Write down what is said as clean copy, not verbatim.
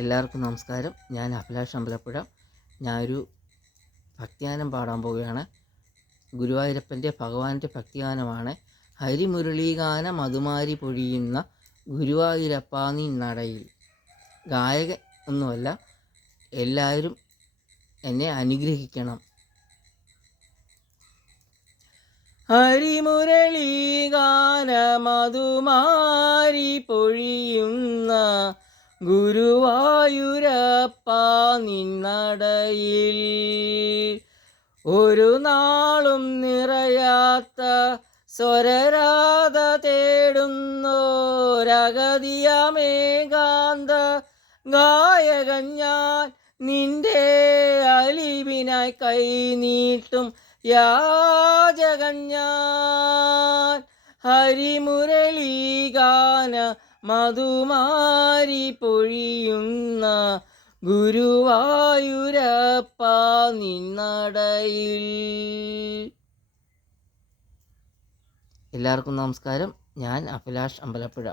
എല്ലാവർക്കും നമസ്കാരം. ഞാൻ അഭിലാഷ് അമ്പലപ്പുഴ. ഞാനൊരു ഭക്തിഗാനം പാടാൻ പോവുകയാണ്. ഗുരുവായൂരപ്പൻ്റെ ഭഗവാന്റെ ഭക്തിഗാനമാണ്. ഹരിമുരളീഗാന മധുമാരി പൊഴിയുന്ന ഗുരുവായൂരപ്പ നീ നടയിൽ. ഗായകൻ ഒന്നുമല്ല, എല്ലാവരും എന്നെ അനുഗ്രഹിക്കണം. ഹരിമുരളീഗാന മധുമാരി പൊഴിയുന്ന ഗുരുവായൂരപ്പ നിന്നടയിൽ ഒരു നാളും നിറയാത്ത സ്വരരാധ തേടുന്നോരഗതിയമേകാന്ത ഗായകൻ ഞാൻ, നിന്റെ അലിവിനായി കൈനീട്ടും യാചകൻ ഞാൻ. ഹരിമുരളീഗാന മധുമാരി പൊഴിയുന്ന ഗുരുവായൂരപ്പ നിന്നടയിൽ. എല്ലാവർക്കും നമസ്കാരം. ഞാൻ അഭിലാഷ് അമ്പലപ്പുഴ.